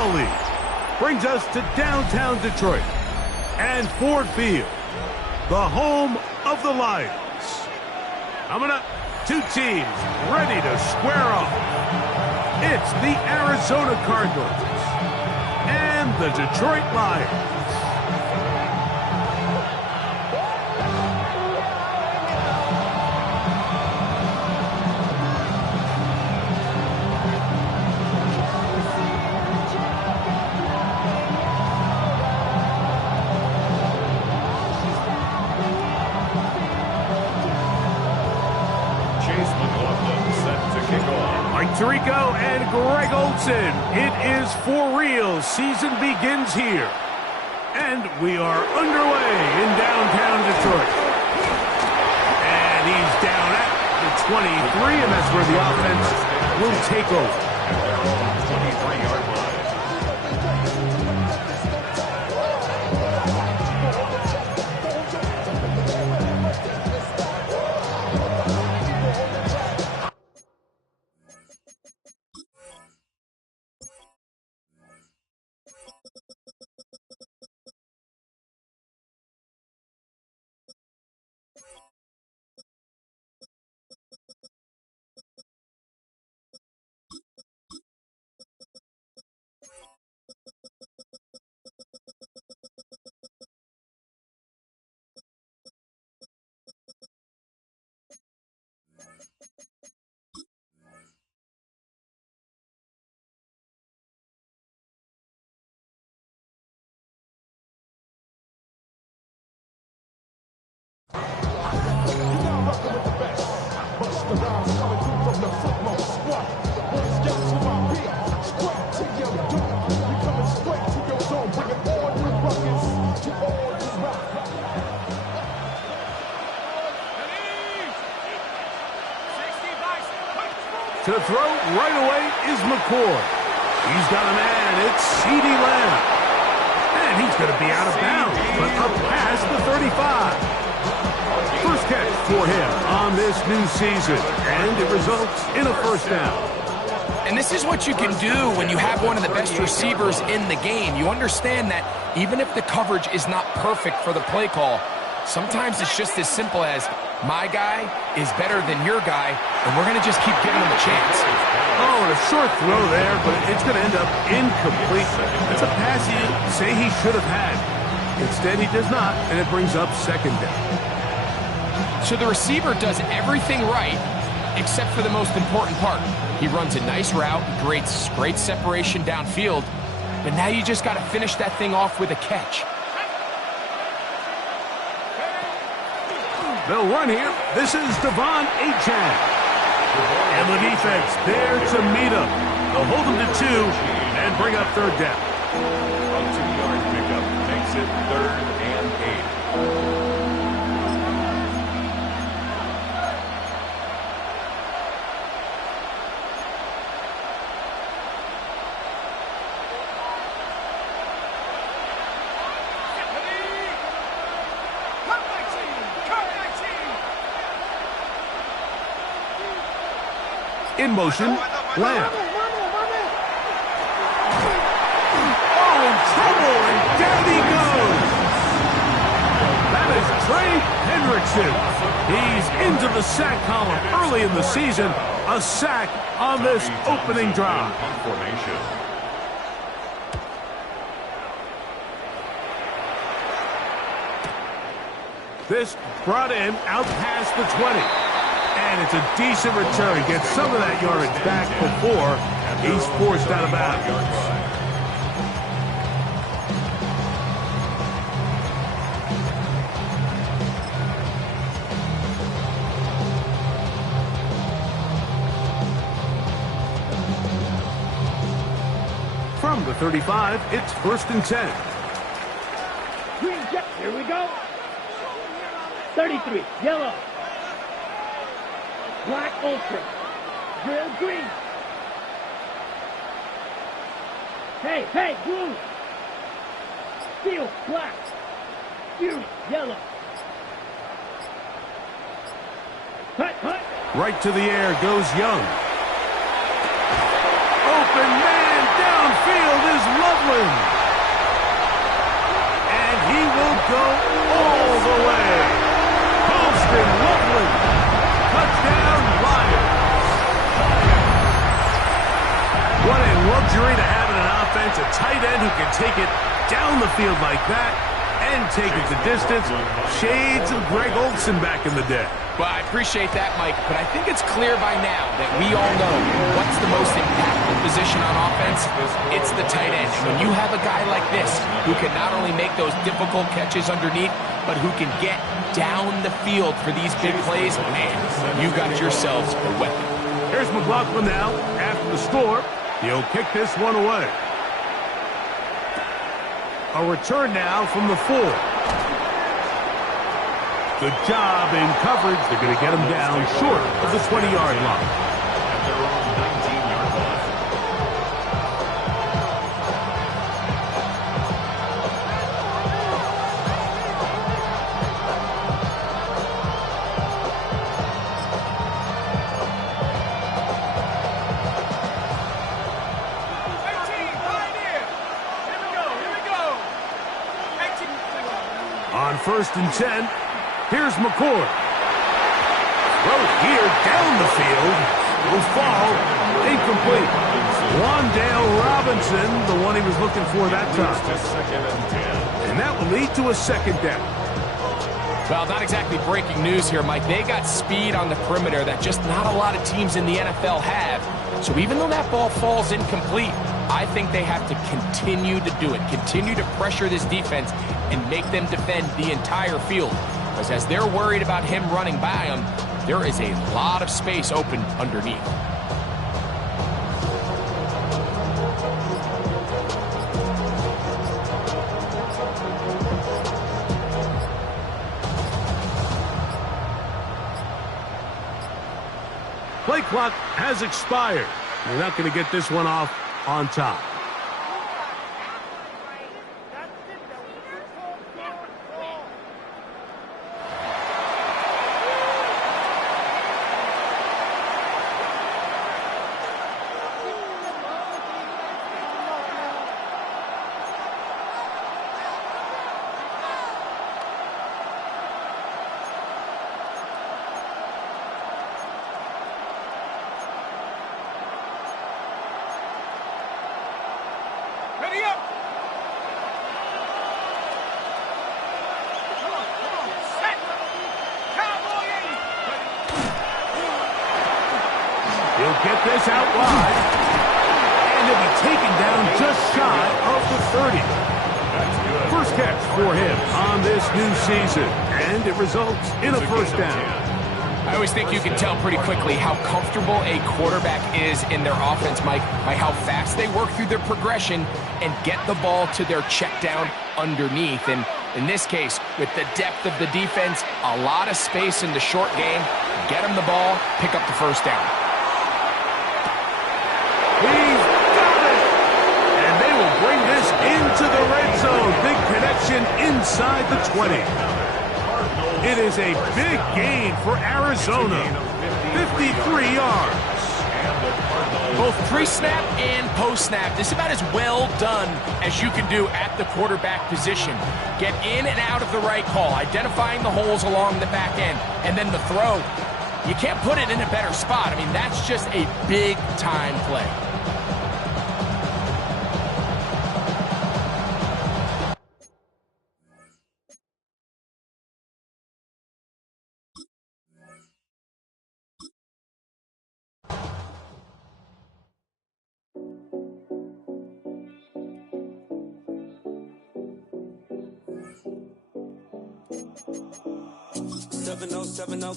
football league brings us to downtown Detroit and Ford Field, the home of the Lions. Coming up, two teams ready to square off. It's the Arizona Cardinals and the Detroit Lions. Tirico and Greg Olsen. It is for real. Season begins here. And we are underway in downtown Detroit. And he's down at the 23, and that's where the offense will take over. 23-yard line. To throw right away is McCoy. He's got a man. It's CeeDee Lamb. And he's going to be out of bounds, but up past the 35. First catch for him on this new season, and it results in a first down. And this is what you can do when you have one of the best receivers in the game. You understand that even if the coverage is not perfect for the play call, sometimes it's just as simple as, my guy is better than your guy, and we're going to just keep giving him a chance. Oh, and a short throw there, but it's going to end up incomplete. That's a pass you say he should have had. Instead, he does not, and it brings up second down. So the receiver does everything right, except for the most important part. He runs a nice route, great separation downfield, but now you just got to finish that thing off with a catch. They'll run here. This is Devon Achane. And the defense there to meet him. They'll hold him to 2 and bring up third down. A 2-yard pickup makes it 3rd and 8. In motion, Lamb. Oh, in trouble, and down he goes. That is Trey Hendrickson. He's into the sack column early in the season. A sack on this opening drive. This brought him out past the 20. And it's a decent return. Gets some of that yardage back before he's forced out of bounds. From the 35, it's 1st and 10. Green jet, here we go. 33, yellow. Black ultra. Drill green. Hey, blue. Steel, black. Fury, yellow. Hut. Right to the air goes Young. Open man downfield is can take it down the field like that and take it the distance. Shades of Greg Olsen back in the day. Well, I appreciate that, Mike, but I think it's clear by now that we all know what's the most impactful position on offense. It's the tight end. And when you have a guy like this who can not only make those difficult catches underneath, but who can get down the field for these big plays, man, you got yourselves a weapon. Here's McLaughlin now. After the score, he'll kick this one away. A return now from the 4. Good job in coverage. They're going to get him down short of the 20-yard line. At their own 19-yard line. On 1st and 10, here's McCord. Throw here down the field. Will fall. Incomplete. Wandale Robinson, the one he was looking for that time. And that will lead to a second down. Well, not exactly breaking news here, Mike. They got speed on the perimeter that just not a lot of teams in the NFL have. So even though that ball falls incomplete, I think they have to continue to do it, continue to pressure this defense and make them defend the entire field. Because as they're worried about him running by them, there is a lot of space open underneath. Play clock has expired. They're not going to get this one off on top. Ready up! Set! Cowboy 80! He'll get this out wide. And he'll be taken down just shy of the 30. First catch for him on this new season. And it results in a first down. I always think you can tell pretty quickly how comfortable a quarterback is in their offense, Mike, by how fast they work through their progression and get the ball to their check down underneath. And in this case, with the depth of the defense, a lot of space in the short game, get them the ball, pick up the first down. He's got it! And they will bring this into the red zone. Big connection inside the 20. It is a big gain for Arizona. 53 yards. Both pre-snap and post-snap, this is about as well done as you can do at the quarterback position. Get in and out of the right call, identifying the holes along the back end, and then the throw. You can't put it in a better spot. I mean, that's just a big-time play.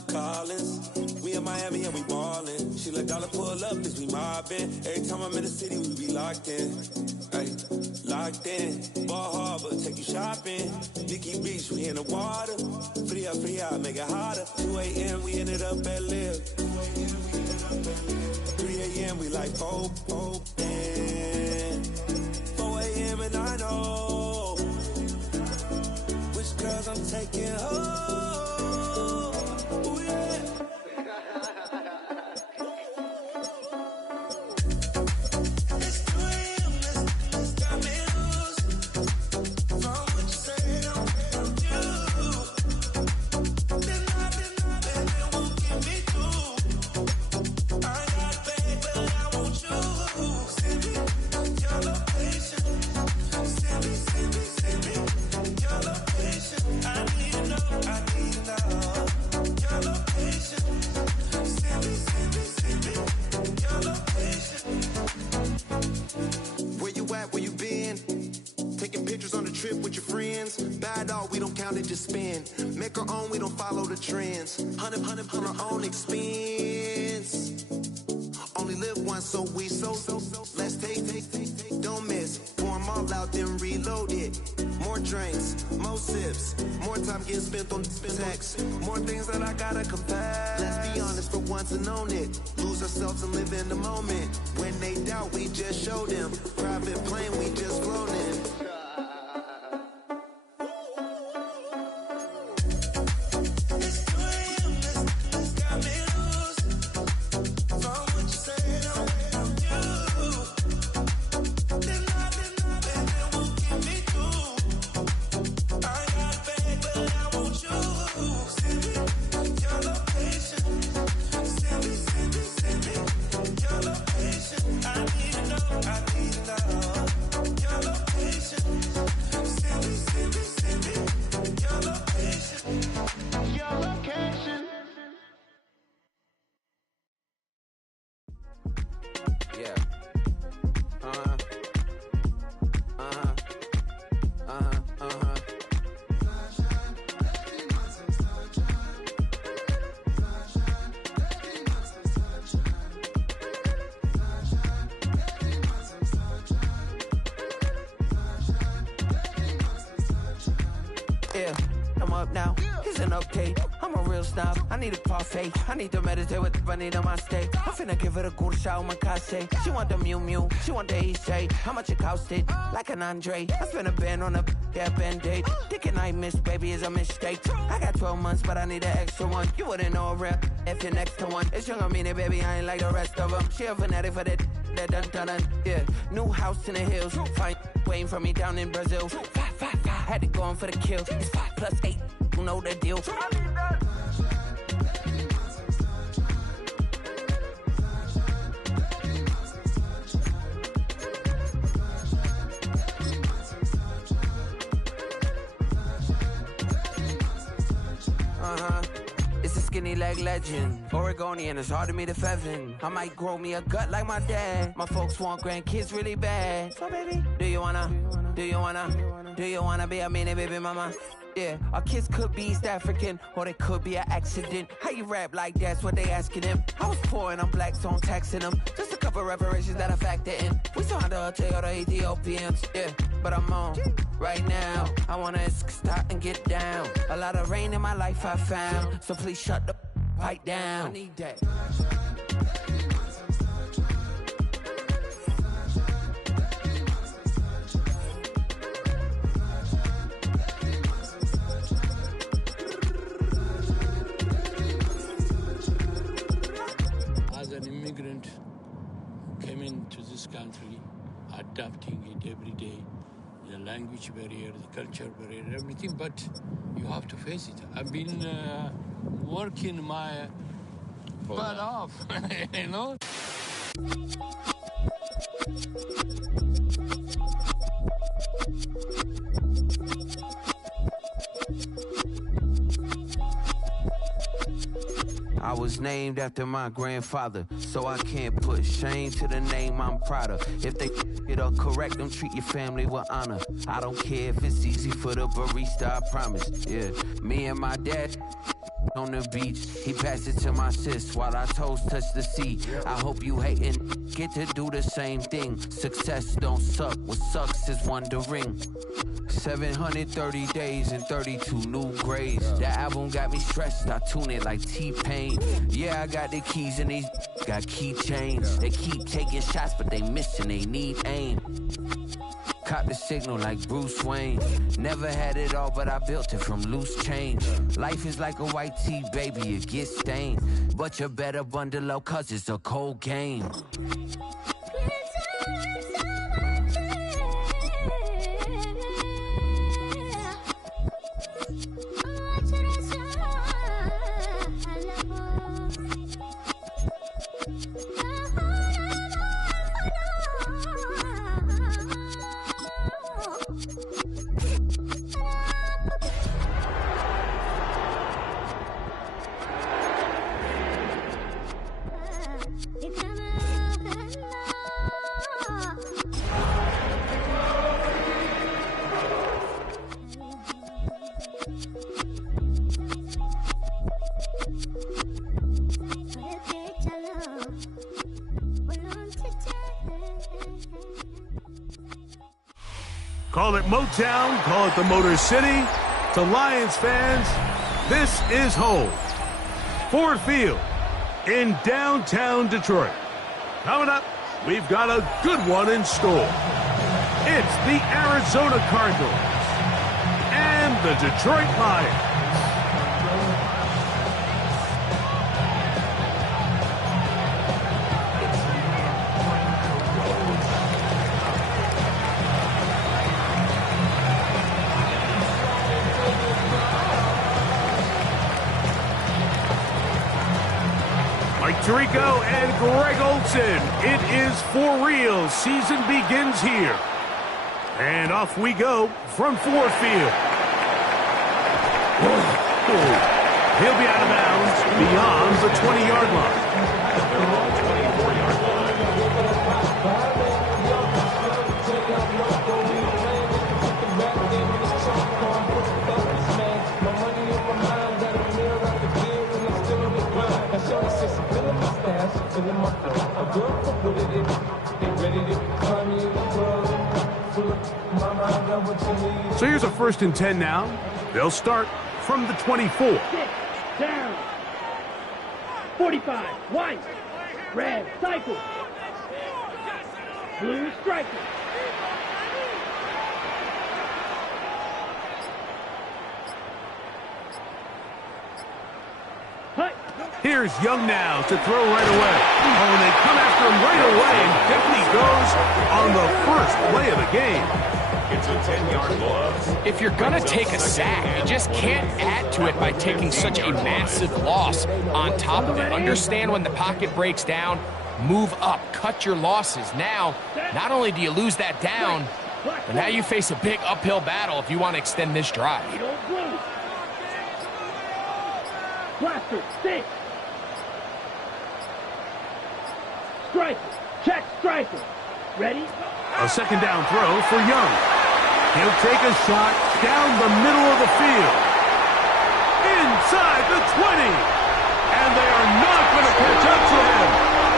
Collins. We in Miami and we ballin'. She let dollar pull up as we mobbin'. Every time I'm in the city, we be locked in. Ay, locked in. Ball Harbor, take you shopping. Nikki Beach, we in the water. Free up, make it hotter. 2 a.m., we ended up at Live. 3 a.m., we like Pope. And 4 a.m., and I know which girls I'm taking home. trip with your friends. Bad dog, we don't count it, just spend. Make our own, we don't follow the trends. 100 on our own expense. Only live once, so we let's take, don't miss. Pour 'em all out, then reload it. More drinks, more sips, more time getting spent on text. More things that I gotta confess. Let's be honest for once and own it. Lose ourselves and live in the moment. When they doubt, we just show them. Private plane, we just flown in. I need to meditate with the bunny on my stay. I'm finna give it a good shot on my case. She want the Mew Mew, she want the EJ. How much it costed? Like an Andre. I spent a band on a band-aid. Thinking I miss, baby, is a mistake. I got 12 months, but I need an extra one. You wouldn't know a rep if you're next to one. It's young, I mean it, baby, I ain't like the rest of them. She a fanatic for that dun. Yeah, new house in the hills. Fine, waiting for me down in Brazil. 5, had to go on for the kill. It's 5 plus 8, you know the deal. Skinny leg legend, Oregonian, it's hard to meet a Fevin. I might grow me a gut like my dad. My folks want grandkids really bad. So baby, do you wanna be a mini baby mama? Yeah, our kids could be East African, or they could be an accident. How you rap like that's what they asking him. I was poor and I'm black, so I'm taxing them. Just a couple reparations that I factor in. We saw the Toyota Ethiopians, yeah, but I'm on right now. I wanna start and get down. A lot of rain in my life I found, so please shut the pipe down. I need that. An immigrant came into this country, adapting it every day, the language barrier, the culture barrier, everything, but you have to face it. I've been working my butt off, you know? I was named after my grandfather, so I can't put shame to the name I'm proud of. If they it up correct, them treat your family with honor. I don't care if it's easy for the barista, I promise. Yeah, me and my dad on the beach, he passed it to my sis while our toes touch the sea. I hope you hatin' get to do the same thing. Success don't suck, what sucks is wondering. 730 days and 32 new grades. That album got me stressed, I tune it like T-Pain. Yeah, I got the keys and these got keychains. They keep taking shots, but they missing, they need aim. Caught the signal like Bruce Wayne. Never had it all, but I built it from loose change. Life is like a white tee, baby, it gets stained. But you better bundle up, cause it's a cold game. Call it Motown, call it the Motor City. To Lions fans, this is home. Ford Field in downtown Detroit. Coming up, we've got a good one in store. It's the Arizona Cardinals and the Detroit Lions. Mike Tirico and Greg Olsen. It is for real. Season begins here. And off we go from Ford Field. He'll be out of bounds beyond the 20-yard line. So here's a 1st and 10 now. They'll start from the 24. 6 down. 45, white, red, cycle. Blue, striker. Hut. Here's Young now to throw right away. Oh, and they come after him right away, and Deputy goes on the first play of the game. It's a 10-yard loss. If you're going to take a sack, you just can't add to it by taking such a massive loss on top of it. Understand when the pocket breaks down, move up, cut your losses. Now, not only do you lose that down, but now you face a big uphill battle if you want to extend this drive. Blaster, 6. Striker, check striker. Ready? A 2nd down throw for Young. He'll take a shot down the middle of the field. Inside the 20. And they are not going to catch up to him.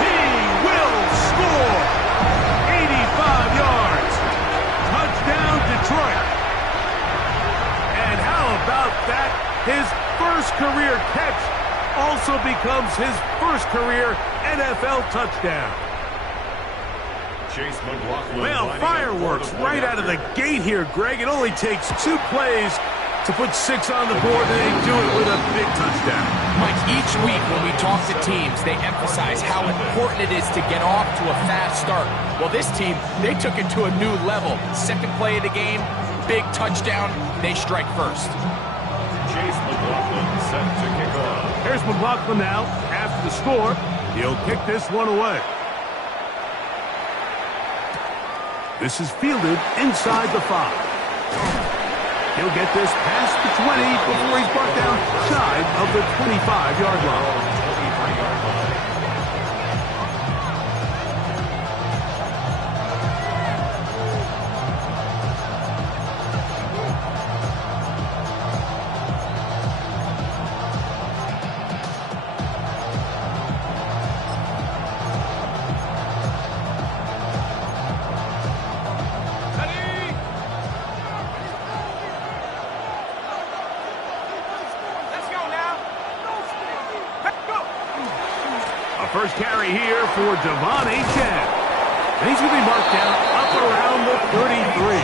He will score. 85 yards. Touchdown, Detroit. And how about that? His first career catch also becomes his first career NFL touchdown. Chase McLaughlin. Well, fireworks right out of the gate here, Greg. It only takes 2 plays to put 6 on the board, and they do it with a big touchdown. Mike, each week when we talk to teams, they emphasize how important it is to get off to a fast start. Well, this team, they took it to a new level. 2nd play of the game, big touchdown, they strike first. Chase McLaughlin set to kick off. Here's McLaughlin now. After the score, he'll kick this one away. This is fielded inside the 5. He'll get this past the 20 before he's brought down shy of the 25-yard line. First carry here for Devon Achane. And he's going to be marked down up around the 33.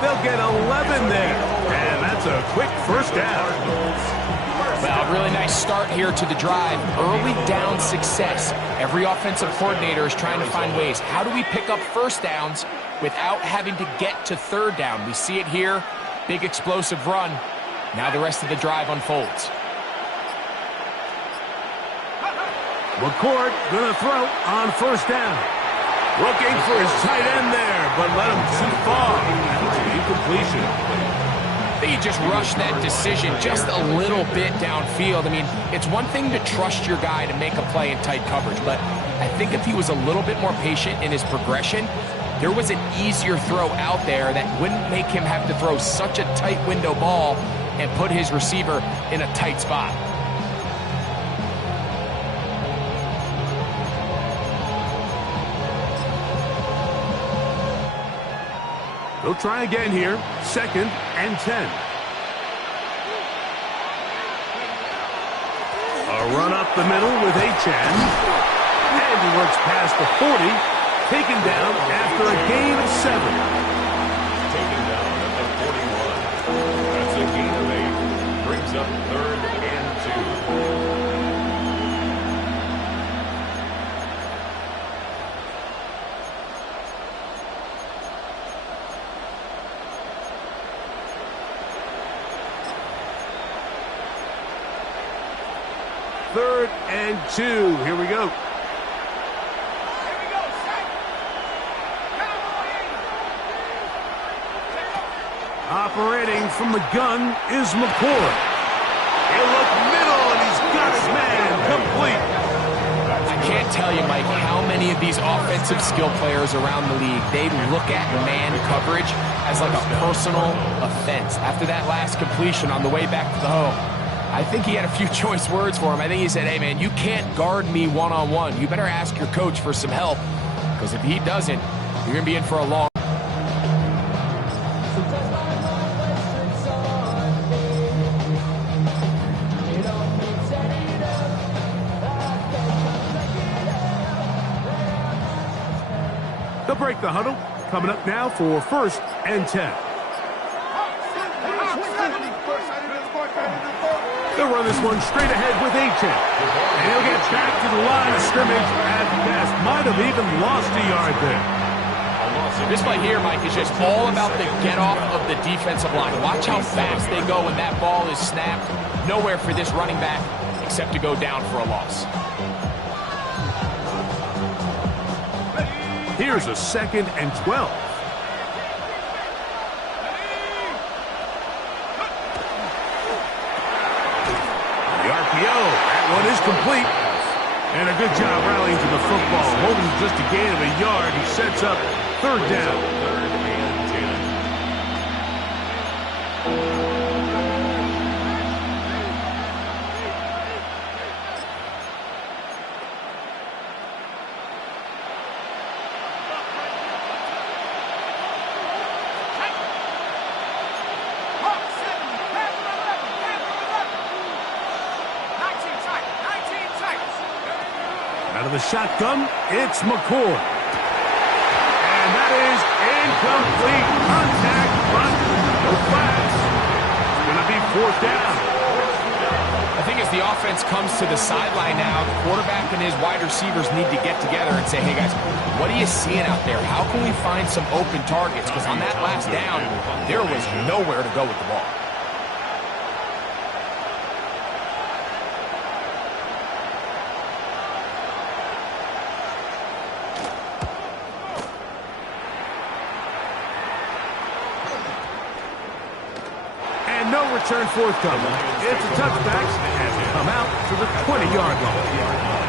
They'll get 11 there. And that's a quick first down. Well, really nice start here to the drive. Early down success. Every offensive coordinator is trying to find ways. How do we pick up first downs without having to get to 3rd down? We see it here. Big explosive run. Now the rest of the drive unfolds. McCourt going to throw on first down. Looking for his tight end there, but let him too far. Incompletion. I think he just rushed that decision just a little bit downfield. I mean, it's one thing to trust your guy to make a play in tight coverage, but I think if he was a little bit more patient in his progression, there was an easier throw out there that wouldn't make him have to throw such a tight window ball and put his receiver in a tight spot. They'll try again here. 2nd and 10. A run up the middle with Achane. And he works past the 40. Taken down after a gain of 7. Taken down at the 41. That's a gain of 8. Brings up 3rd and 2. Third and 2. Here we go. Operating from the gun is McCoy. He'll look middle, and he's got his man complete. I can't tell you, Mike, how many of these offensive skill players around the league, they look at man coverage as like a personal offense. After that last completion on the way back to the home, I think he had a few choice words for him. I think he said, hey, man, you can't guard me one-on-one. You better ask your coach for some help, because if he doesn't, you're going to be in for a long. They'll break the huddle. Coming up now for 1st and 10. They'll run this one straight ahead with Achane. And he'll get back to the line of scrimmage at best. Might have even lost a yard there. This play here, Mike, is just all about the get-off of the defensive line. Watch how fast they go when that ball is snapped. Nowhere for this running back except to go down for a loss. Here's a 2nd and 12. The RPO, that one is complete. And a good job rallying to the football. Holding just a gain of a yard. He sets up 3rd down. 3rd and 10. Out of the shotgun, it's McCoy. And that is incomplete. Contact, but no flags. It's going to be 4th down. I think as the offense comes to the sideline now, the quarterback and his wide receivers need to get together and say, hey, guys, what are you seeing out there? How can we find some open targets? Because on that last down, there was nowhere to go with the ball. No return forthcoming. It's a touchback as they come out to the 20-yard line.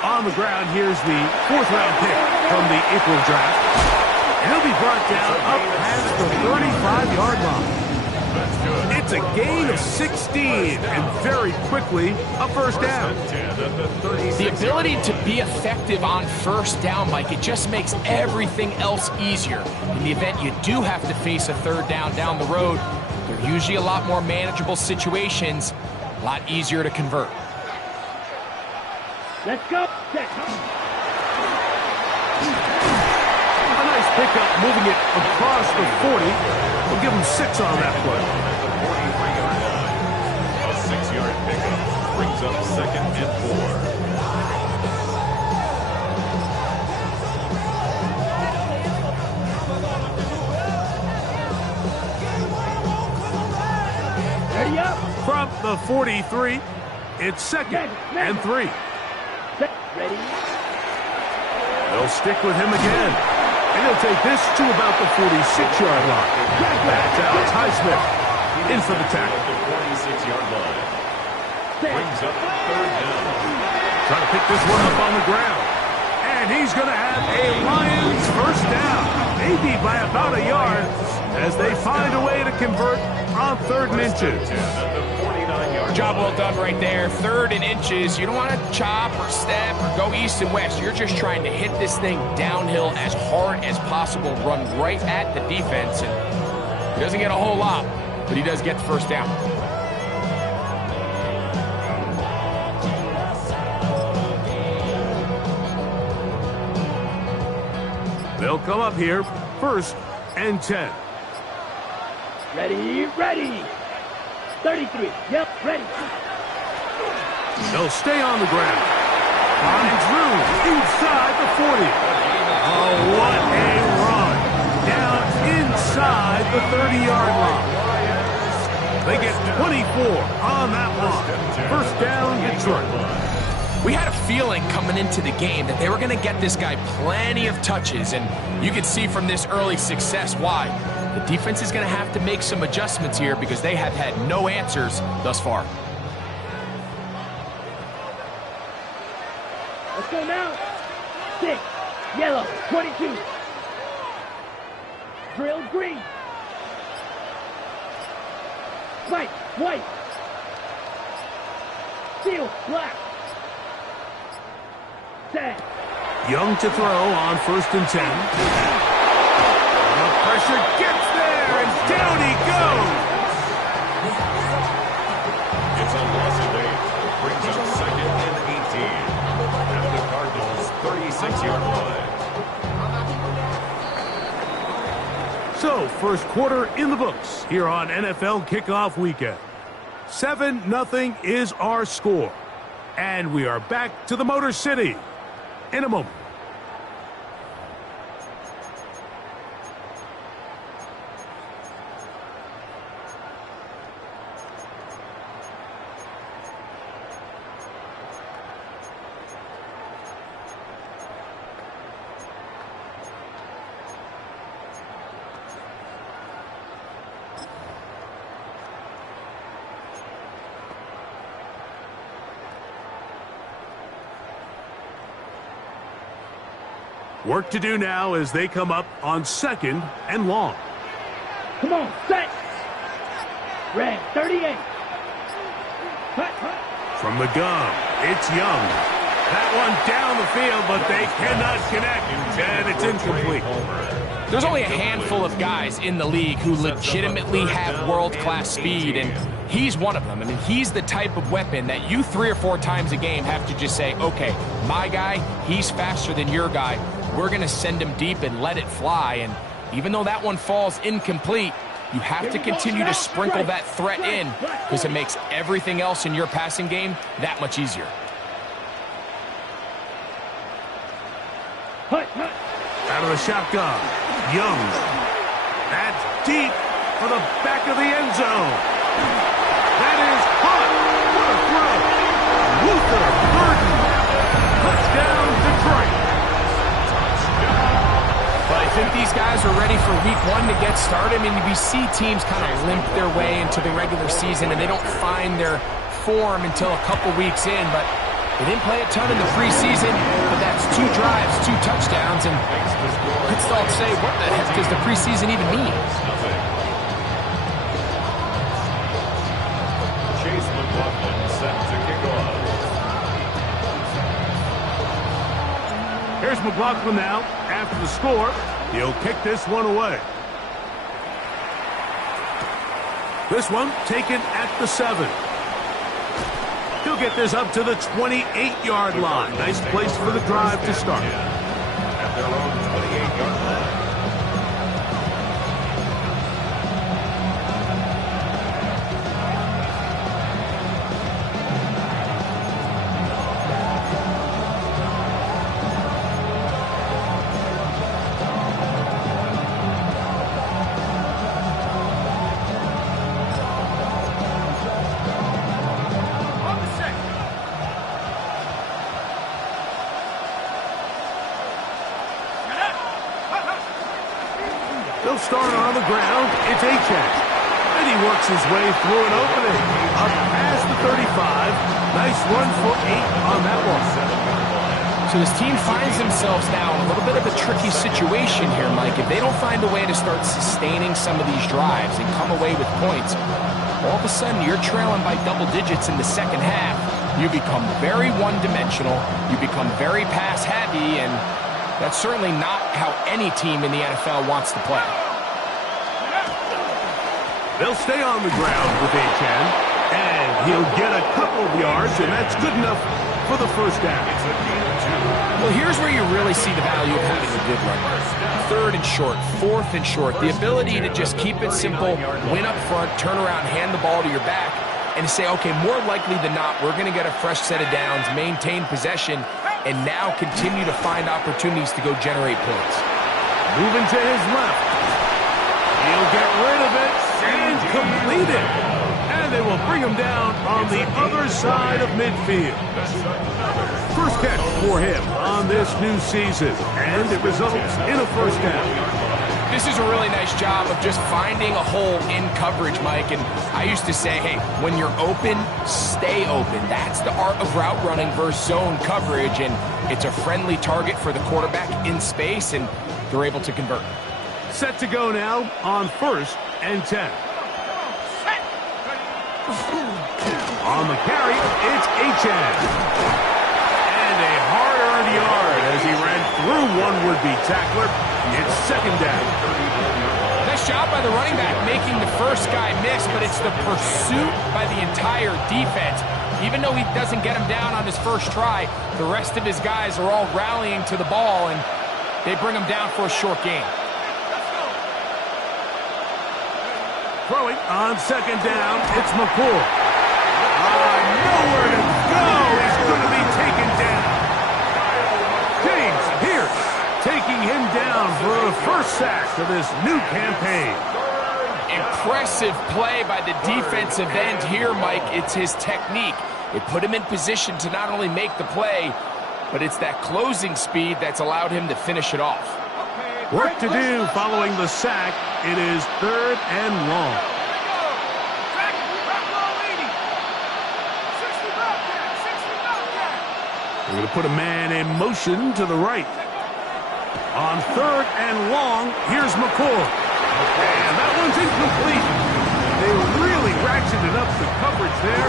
On the ground, here's the 4th-round pick from the April draft. And he'll be brought down up past the 35-yard line. It's a gain of 16, and very quickly, a 1st down. The ability to be effective on 1st down, Mike, it just makes everything else easier. In the event you do have to face a 3rd down the road, they're usually a lot more manageable situations, a lot easier to convert. Let's go. A nice pickup, moving it across the 40. We'll give him 6 on that play. A 6-yard pickup brings up 2nd and 4. Ready up. From the 43, it's 2nd and 3. Ready. They'll stick with him again. And he'll take this to about the 46-yard line. That's Alex Highsmith in for the tackle. brings up third down. Trying to pick this one up on the ground. And he's going to have a Lions first down, maybe by about a yard, as they find a way to convert on 3rd and inches. Job well done right there. 3rd and inches. You don't want to chop or step or go east and west. You're just trying to hit this thing downhill as hard as possible, run right at the defense. And he doesn't get a whole lot, but he does get the first down. They'll come up here, 1st and 10. Ready, ready. 33, yep, ready. They'll stay on the ground. Finds room inside the 40. Oh, what a run. Down inside the 30-yard line. They get 24 on that one. First down, Detroit. We had a feeling coming into the game that they were going to get this guy plenty of touches, and you could see from this early success why. The defense is going to have to make some adjustments here because they have had no answers thus far. Let's go now. 6, yellow, 22. Drill green. White, white. Steel, black. Set. Young to throw on 1st and 10. The pressure gets there, and down he goes. It's a loss of 8. Brings up 2nd and 18. At the Cardinals' 36-yard line. So, first quarter in the books here on NFL Kickoff Weekend. 7-0 is our score. And we are back to the Motor City in a moment. Work to do now as they come up on 2nd and long. Come on, set. Red, 38. Hut, hut. From the gun, it's Young. That one down the field, but they cannot connect, and it's incomplete. There's only a handful of guys in the league who legitimately have world-class speed, and he's one of them. I mean, he's the type of weapon that you 3 or 4 times a game have to just say, okay, my guy, he's faster than your guy. We're going to send him deep and let it fly. And even though that one falls incomplete, you have to continue to sprinkle that threat in because it makes everything else in your passing game that much easier. Out of the shotgun, Young. That's deep for the back of the end zone. That is hot. What a throw. Luther Burden. Touchdown, Detroit. But I think these guys are ready for week 1 to get started. I mean, we see teams kind of limp their way into the regular season, and they don't find their form until a couple weeks in. But they didn't play a ton in the preseason, but that's 2 drives, 2 touchdowns, and let's all say, what the heck does the preseason even mean? Chase McLaughlin set to kick off. Here's McLaughlin now. After the score, he'll kick this one away. This one taken at the 7. He'll get this up to the 28-yard line. Nice place for the drive to start. At their own 28-yard line. They'll start on the ground. It's Achane. And he works his way through an opening. Up past the 35. Nice run for 8 on that one. So this team finds themselves now in a little bit of a tricky situation here, Mike. If they don't find a way to start sustaining some of these drives and come away with points, all of a sudden you're trailing by double digits in the second half. You become very one-dimensional. You become very pass-heavy, and that's certainly not how any team in the NFL wants to play. They'll stay on the ground with Achane, and he'll get a couple of yards, and that's good enough for the first down. Well, here's where you really see the value of having a good run. 3rd and short, 4th and short. The ability to just keep it simple, win up front, turn around, hand the ball to your back, and to say, okay, more likely than not, we're going to get a fresh set of downs, maintain possession, and now continue to find opportunities to go generate points. Moving to his left. He'll get rid of it and complete it. And they will bring him down on the other side of midfield. First catch for him on this new season, and it results in a first down. This is a really nice job of just finding a hole in coverage, Mike. And I used to say, hey, when you're open, stay open. That's the art of route running versus zone coverage, and it's a friendly target for the quarterback in space, and they're able to convert. Set to go now on 1st and 10. On the carry, it's Achane. And a hard-earned yard as he ran through one would-be tackler. It's second down. Nice job by the running back making the first guy miss, but it's the pursuit by the entire defense. Even though he doesn't get him down on his first try, the rest of his guys are all rallying to the ball, and they bring him down for a short gain. Throwing on second down, it's McCool. Nowhere to go. He's going to be taken down. James Pierce taking him down for a first sack of this new campaign. Impressive play by the defensive end here, Mike. It's his technique. It put him in position to not only make the play, but it's that closing speed that's allowed him to finish it off. Work to do following the sack. It is 3rd and long. We're going to put a man in motion to the right. On 3rd and long, here's McCool. And that one's incomplete. They really ratcheted up the coverage there.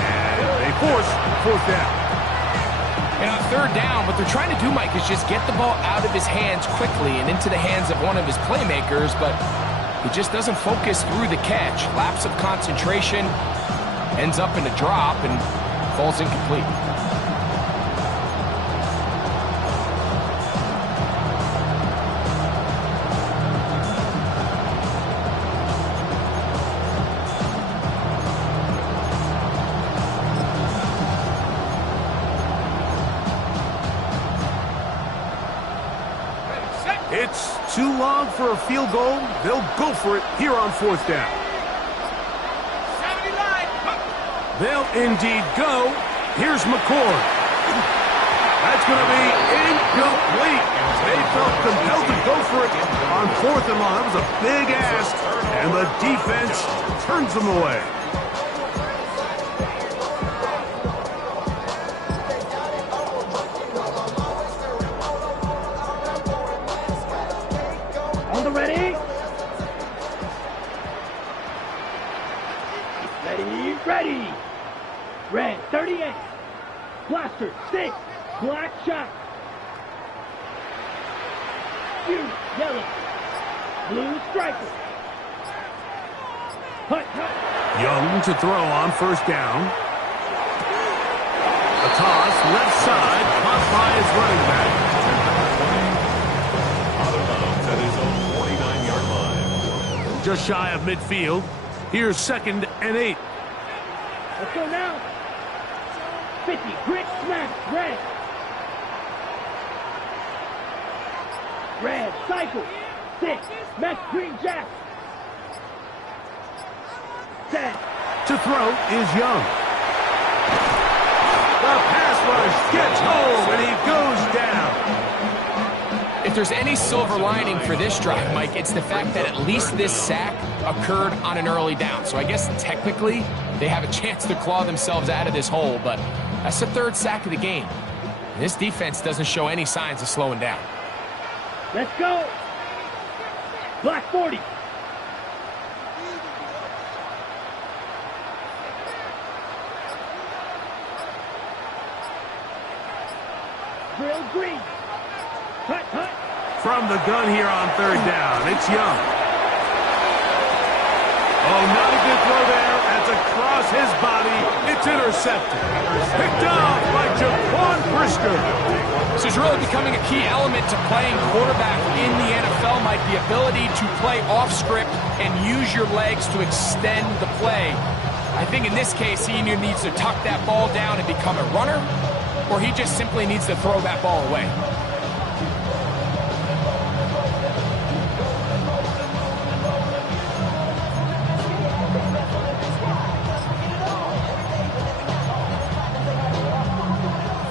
And they force 4th down. And on 3rd down, what they're trying to do, Mike, is just get the ball out of his hands quickly and into the hands of one of his playmakers, but he just doesn't focus through the catch. Lapse of concentration, ends up in a drop, and falls incomplete. It's too long for a field goal. They'll go for it here on 4th down. They'll indeed go. Here's McCord. That's going to be incomplete. They felt compelled to go for it on 4th and long. That was a big ask, and the defense turns them away. Ready. Red 38. Blaster 6. Black shot. Shoot. Yellow. Blue striker. Hut, hut. Young to throw on 1st down. A toss left side. Caught by his running back. Out of bounds at his own 49-yard line. Just shy of midfield. Here's 2nd and 8. Let's go now. 50. Grit snap. Red. Red. Cycle. 6. Mesh green jack. 10. To throw is Young. The pass rush gets home, and he goes down. If there's any silver lining for this drive, Mike, it's the fact that at least this sack occurred on an early down. So I guess technically they have a chance to claw themselves out of this hole, but that's the third sack of the game. This defense doesn't show any signs of slowing down. Let's go. Black 40. Drill green. Hut, hut. From the gun here on third down, it's Young. Oh, not a good throw there. That's across his body. It's intercepted. Picked off by Jaquan Brisker. This is really becoming a key element to playing quarterback in the NFL, Mike, the ability to play off script and use your legs to extend the play. I think in this case, he either needs to tuck that ball down and become a runner, or he just simply needs to throw that ball away.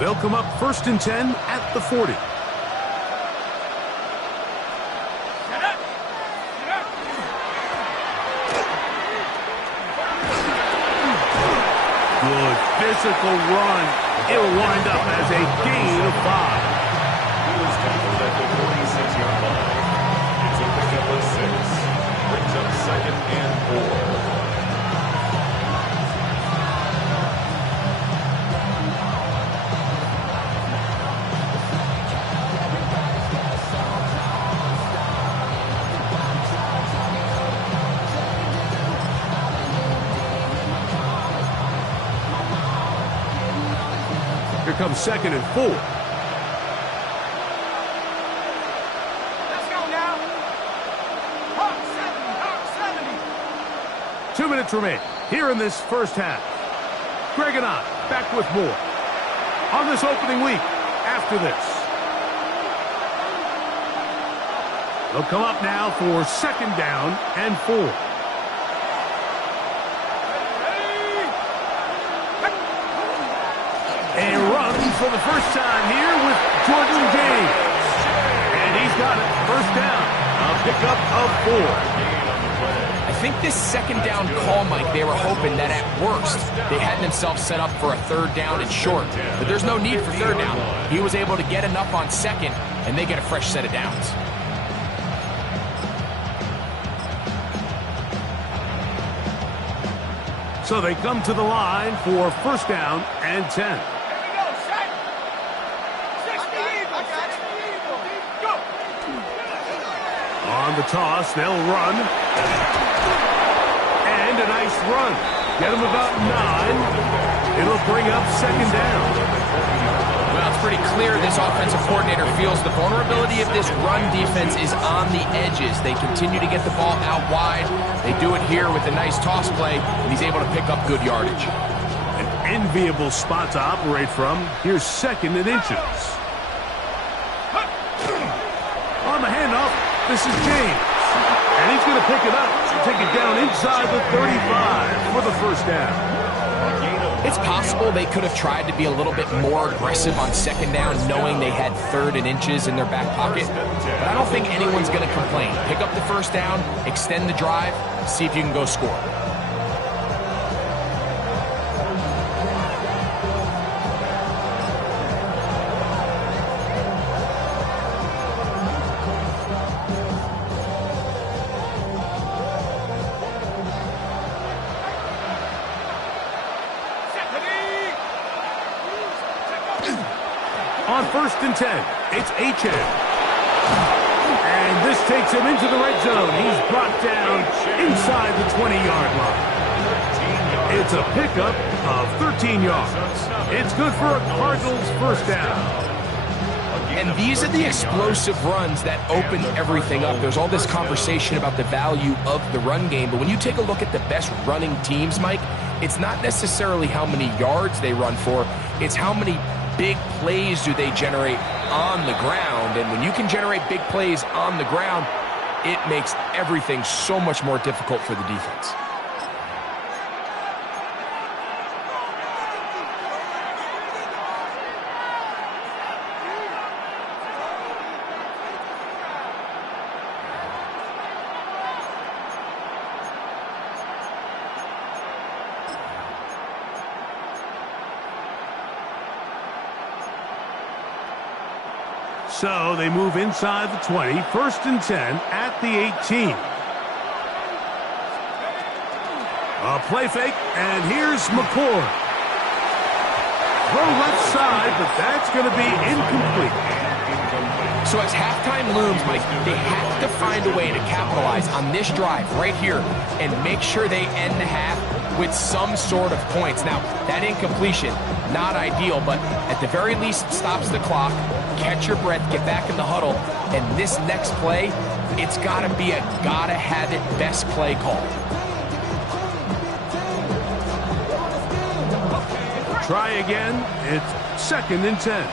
They'll come up 1st and 10 at the 40. Good physical run. It'll wind up as a gain of 5. He was tackled at the 46-yard line. It's a pickup of 6. Brings up 2nd and 4. Here comes 2nd and 4. Let's go now. Hawk 70. 2 minutes remain here in this first half. Greg and I back with more on this opening week after this. They'll come up now for 2nd down and 4. A run for the first time here with Jordan James. And he's got it. 1st down. A pickup of 4. I think this 2nd down call, Mike, they were hoping that at worst they had themselves set up for a 3rd down and short. But there's no need for 3rd down. He was able to get enough on 2nd, and they get a fresh set of downs. So they come to the line for 1st down and 10. On the toss, they'll run. And a nice run. Get them about 9. It'll bring up 2nd down. Well, it's pretty clear this offensive coordinator feels the vulnerability of this run defense is on the edges. They continue to get the ball out wide. They do it here with a nice toss play, and he's able to pick up good yardage. An enviable spot to operate from. Here's 2nd and inches. On the handoff, this is James. And he's going to pick it up and take it down inside the 35 for the 1st down. It's possible they could have tried to be a little bit more aggressive on 2nd down, knowing they had 3rd and inches in their back pocket. But I don't think anyone's going to complain. Pick up the 1st down, extend the drive, see if you can go score. On 1st and 10, it's Achane. And this takes him into the red zone. He's brought down inside the 20-yard line. It's a pickup of 13 yards. It's good for a Cardinals 1st down. And these are the explosive runs that open everything up. There's all this conversation about the value of the run game, but when you take a look at the best running teams, Mike, it's not necessarily how many yards they run for, it's how many big plays do they generate on the ground. And when you can generate big plays on the ground, it makes everything so much more difficult for the defense. So they move inside the 20, 1st and 10 at the 18. A play fake, and here's McCord. Throw left side, but that's going to be incomplete. So as halftime looms, Mike, they have to find a way to capitalize on this drive right here and make sure they end the half with some sort of points. Now, that incompletion, not ideal, but at the very least, it stops the clock. Catch your breath, get back in the huddle, and this next play, it's got to be a gotta-have-it best play call. Try again. It's 2nd and 10.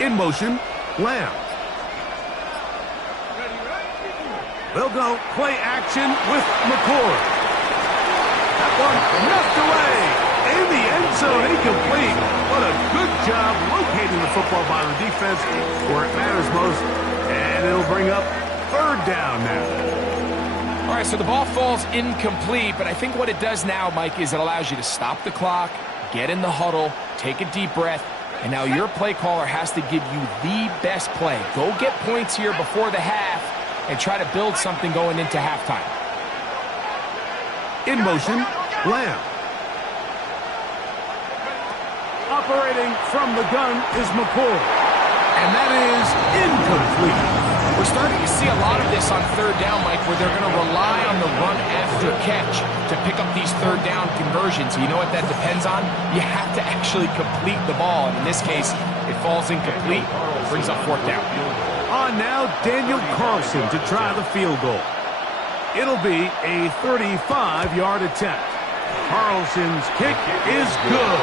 In motion, Lamb. They'll go play action with McCord. That one knocked away. In the end zone, incomplete. What a good job locating the football by the defense where it matters most. And it'll bring up 3rd down now. All right, so the ball falls incomplete, but I think what it does now, Mike, is it allows you to stop the clock, get in the huddle, take a deep breath, and now your play caller has to give you the best play. Go get points here before the half and try to build something going into halftime. In motion, Lamb. Operating from the gun is McCord. And that is incomplete. We're starting to see a lot of this on 3rd down, Mike, where they're going to rely on the run after catch to pick up these 3rd down conversions. You know what that depends on? You have to actually complete the ball. And in this case, it falls incomplete, brings up 4th down. On now, Daniel Carlson to try the field goal. It'll be a 35-yard attempt. Carlson's kick is good.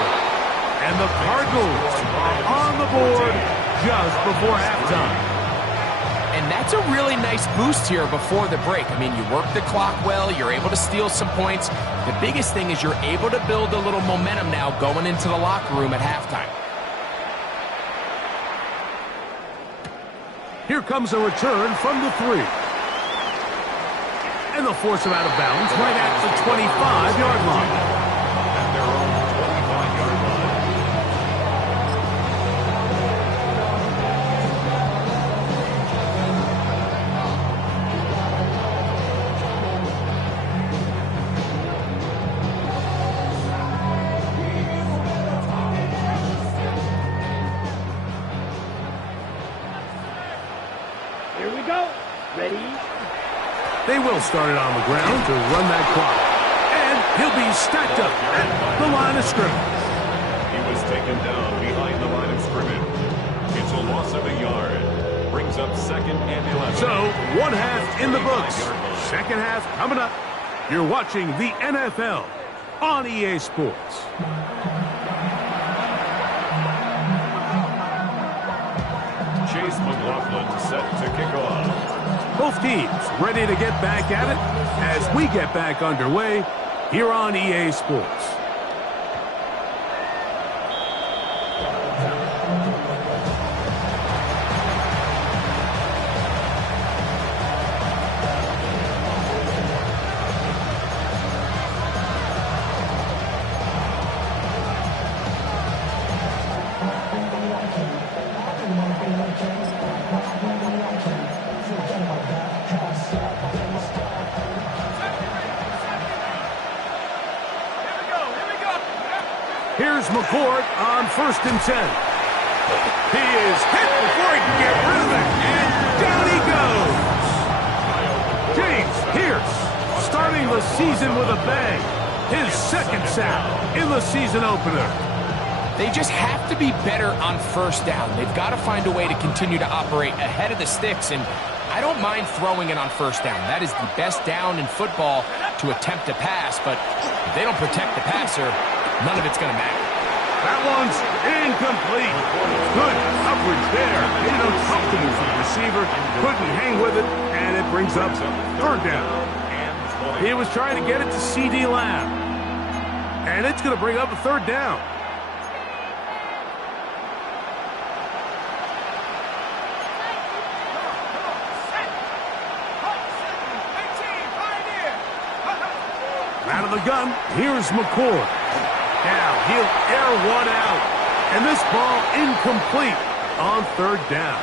And the Cardinals are on the board just before halftime. And that's a really nice boost here before the break. I mean, you work the clock well, you're able to steal some points. The biggest thing is you're able to build a little momentum now going into the locker room at halftime. Here comes a return from the 3. And they'll force him out of bounds right at the 25-yard line. At their own 25-yard line. Here we go. Ready? They will start it on the ground to run that clock. And he'll be stacked up at the line of scrimmage. He was taken down behind the line of scrimmage. It's a loss of a yard. Brings up 2nd and 11. So, 1 half in the books. 2nd half coming up. You're watching the NFL on EA Sports. Chase McLaughlin set to kick off. Both teams ready to get back at it as we get back underway here on EA Sports. Here's McCord on 1st and 10. He is hit before he can get rid of it, and down he goes. James Pierce starting the season with a bang. His 2nd sack in the season opener. They just have to be better on 1st down. They've got to find a way to continue to operate ahead of the sticks, and I don't mind throwing it on 1st down. That is the best down in football to attempt to pass, but if they don't protect the passer, none of it's going to matter. That one's incomplete. Good coverage there. Made it uncomfortable for the receiver. Couldn't hang with it, and it brings up 3rd down. He was trying to get it to C.D. Lamb. And it's going to bring up a 3rd down. Out of the the gun, here's McCord. Now he'll air one out. And this ball incomplete on third down.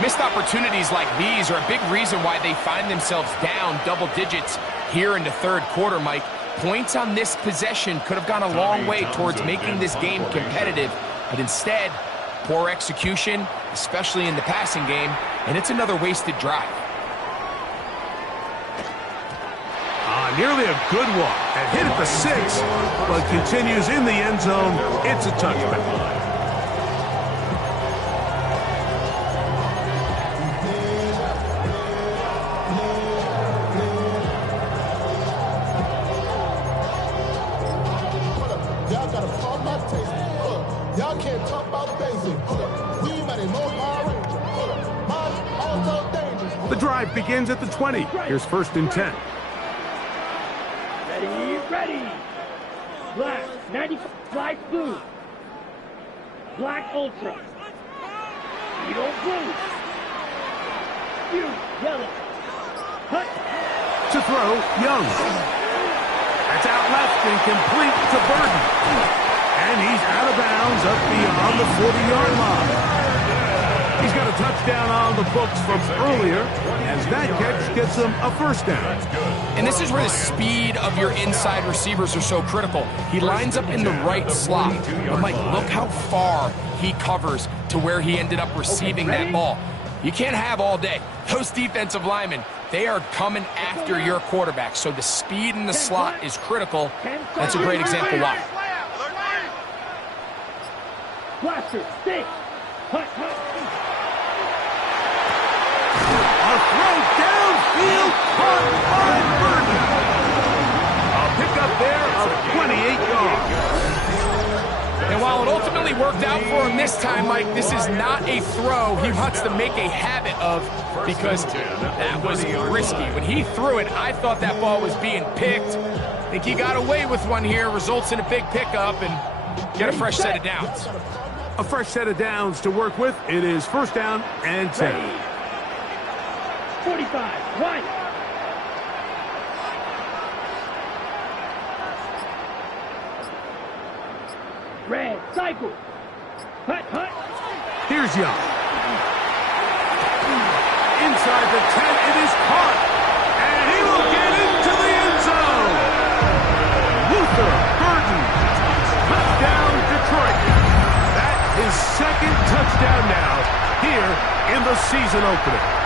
Missed opportunities like these are a big reason why they find themselves down double digits here in the third quarter, Mike. Points on this possession could have gone a long way towards making this game competitive, but instead, poor execution, especially in the passing game, and it's another wasted drive. Nearly a good one. And hit at the 6, but continues in the end zone. It's a touchback. Y'all gotta pump my taste. Y'all can't talk about basic. We might have no Power Ranger. Mine also dangerous. The drive begins at the 20. Here's 1st and 10. Ready. Black, 90, black blue. Black ultra. Eagle blue. Yellow. Hut. To throw, Young. That's out left and complete to Burden. And he's out of bounds up beyond the 40-yard line. He's got a touchdown on the books from earlier, as that catch gets him a first down. And this is where the speed of your inside receivers are so critical. He lines up in the right slot. But, Mike, look how far he covers to where he ended up receiving that ball. You can't have all day. Those defensive linemen, they are coming after your quarterback. So the speed in the slot is critical. That's a great example why. Blaster, stay. Hut. A throw downfield caught by Burden. A pickup there of 28 yards. And while it ultimately worked out for him this time, Mike, this is not a throw he wants to make a habit of because that was risky. When he threw it, I thought that ball was being picked. I think he got away with one here, results in a big pickup and get a fresh set of downs. A fresh set of downs to work with. It is 1st down and 10. 45, right. Red, cycle. Hut. Here's Young. Inside the 10, it is caught. And he will get into the end zone. Luther Burden. Touchdown, Detroit. That's his 2nd touchdown now here in the season opener.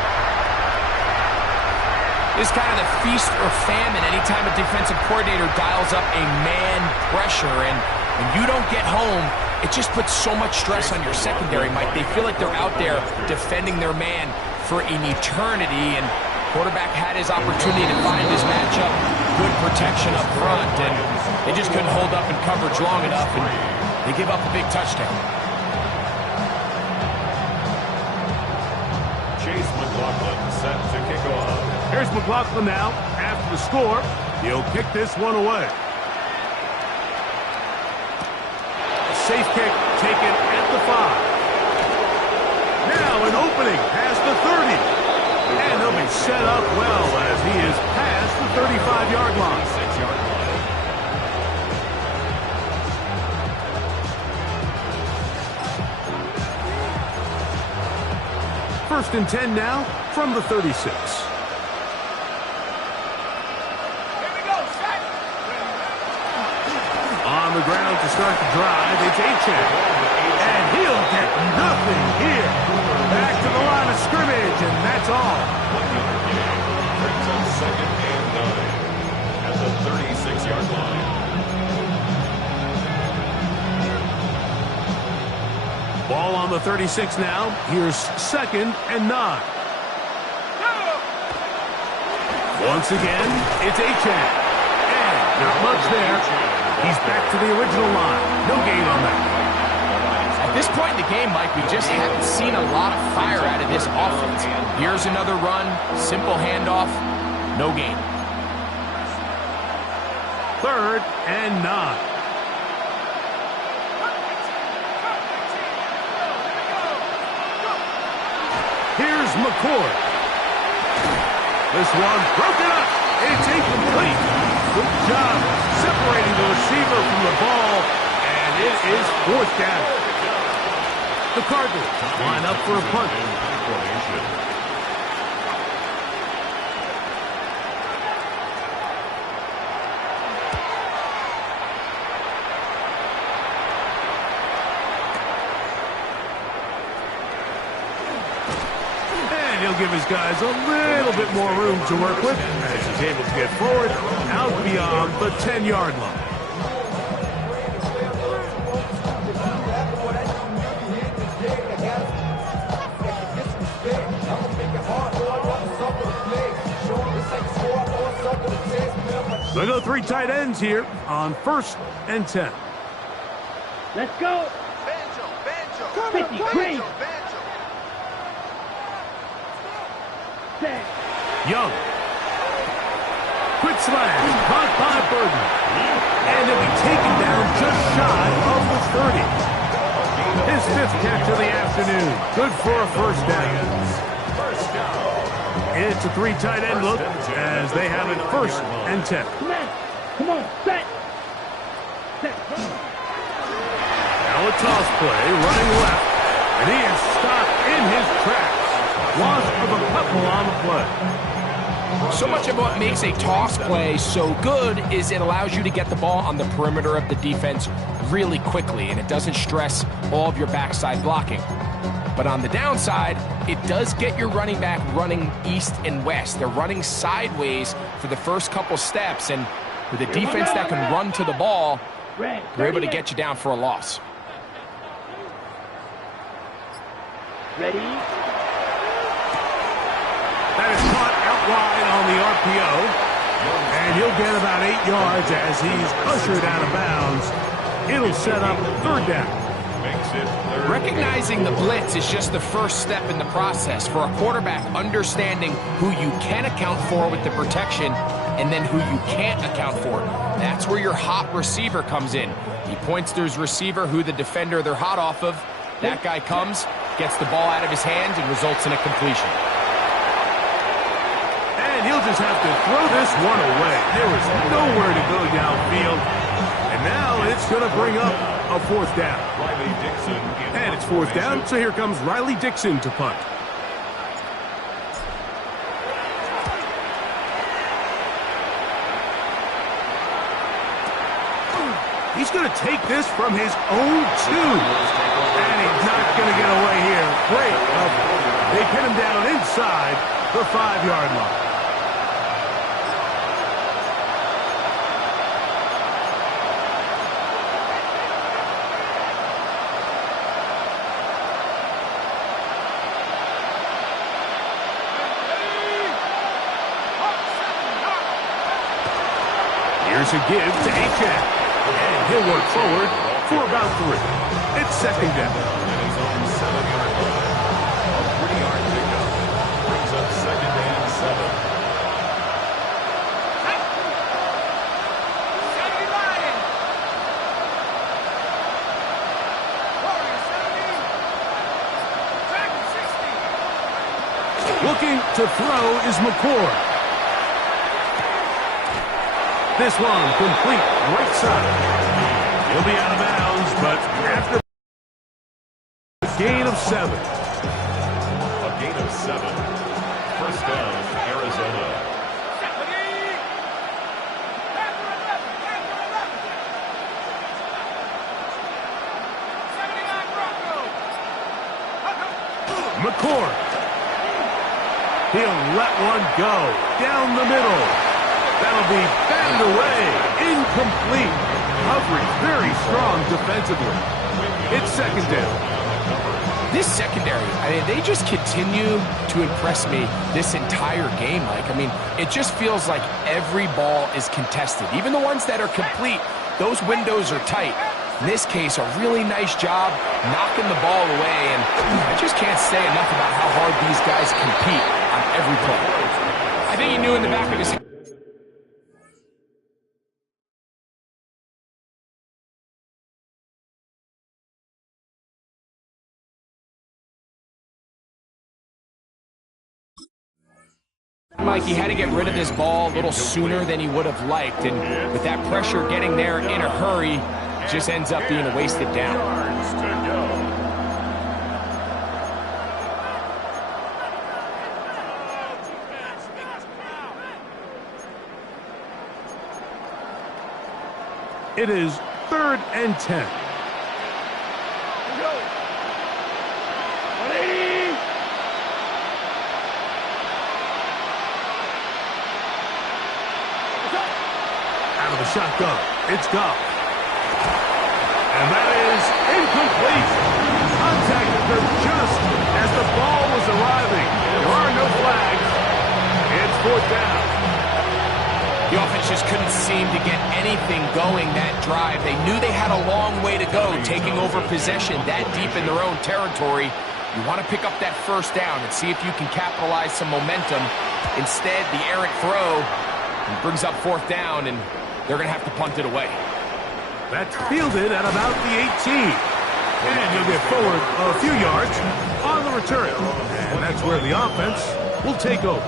It's kind of the feast or famine anytime a defensive coordinator dials up a man pressure. And when you don't get home, it just puts so much stress on your secondary, Mike. They feel like they're out there defending their man for an eternity. And quarterback had his opportunity to find his matchup. Good protection up front. And they just couldn't hold up in coverage long enough. And they give up a big touchdown. Chase McLaughlin set to kick off. Here's McLaughlin now. After the score, he'll kick this one away. A safe kick taken at the 5. Now an opening past the 30. And he'll be set up well as he is past the 35-yard line. 6-yard line. 1st and 10 now from the 36. On the ground to start the drive, it's Achane. And he'll get nothing here. Back to the line of scrimmage, and that's all. Brings up 2nd and 9 at the 36-yard line. Ball on the 36 now. Here's 2nd and 9. Once again, it's Achane. And not much there. He's back to the original line. No gain on that. At this point in the game, Mike, we just haven't seen a lot of fire out of this offense. Here's another run, simple handoff, no gain. 3rd and 9. Here's McCord. This one broken up. It's incomplete. Good job separating the receiver from the ball, and it is fourth down. The Cardinals line up for a punt. And he'll give his guys a little bit more room to work with as he's able to get forward out beyond the 10-yard line. So go three tight ends here on 1st and 10. Let's go. 50, green. Set. Young. Quick slash. Caught by Burton. And he'll be taken down just shy of the 30. His 5th catch of the afternoon. Good for a first down. It's a three tight end look as they have it 1st and 10. Come on, set. Set. Now a toss play, running left, and he is stopped in his tracks. Loss of a couple on the play. So much of what makes a toss play so good is it allows you to get the ball on the perimeter of the defense really quickly, and it doesn't stress all of your backside blocking. But on the downside, it does get your running back running east and west. They're running sideways for the first couple steps, and with a defense that can run to the ball, they're able to get you down for a loss. Ready? That is caught out wide on the RPO, and he'll get about 8 yards as he's ushered out of bounds. It'll set up 3rd down. Recognizing the blitz is just the first step in the process for a quarterback understanding who you can account for with the protection and then who you can't account for. That's where your hot receiver comes in. He points to his receiver who the defender they're hot off of. That guy comes, gets the ball out of his hands, and results in a completion. And he'll just have to throw this one away. There is nowhere to go downfield. And now it's going to bring up a 4th down. And it's 4th down, so here comes Riley Dixon to punt. He's going to take this from his own 2. And he's not going to get away here. Great cover. They pin him down inside the 5-yard line. Here's a give to Achane. And he'll work forward for about 3. It's 2nd down. His own 7-yard line. A 3-yard pickup. Brings up 2nd and 7. Looking to throw is McCord. This one complete right side. He'll be out of bounds, but after a gain of 7. A gain of 7. 1st down, Arizona. McCord. He'll let one go down the middle. That'll be batted away. Incomplete. Coverage very strong defensively. It's 2nd down. This secondary, I mean, they just continue to impress me this entire game. It just feels like every ball is contested. Even the ones that are complete, those windows are tight. In this case, a really nice job knocking the ball away, and I just can't say enough about how hard these guys compete on every play. I think he knew in the back of his head. Mike, he had to get rid of this ball a little sooner than he would have liked, and with that pressure getting there in a hurry, it just ends up being a wasted down. Yards to go. It is 3rd and 10. Out of the shotgun, it's Goff. And that is incomplete. Contact occurred just as the ball was arriving. There are no flags. It's 4th down. The offense just couldn't seem to get anything going that drive. They knew they had a long way to go, taking over possession that deep in their own territory. You want to pick up that 1st down and see if you can capitalize some momentum. Instead, the errant throw brings up 4th down, and they're going to have to punt it away. That's fielded at about the 18. And you'll get forward a few yards on the return. And that's where the offense will take over.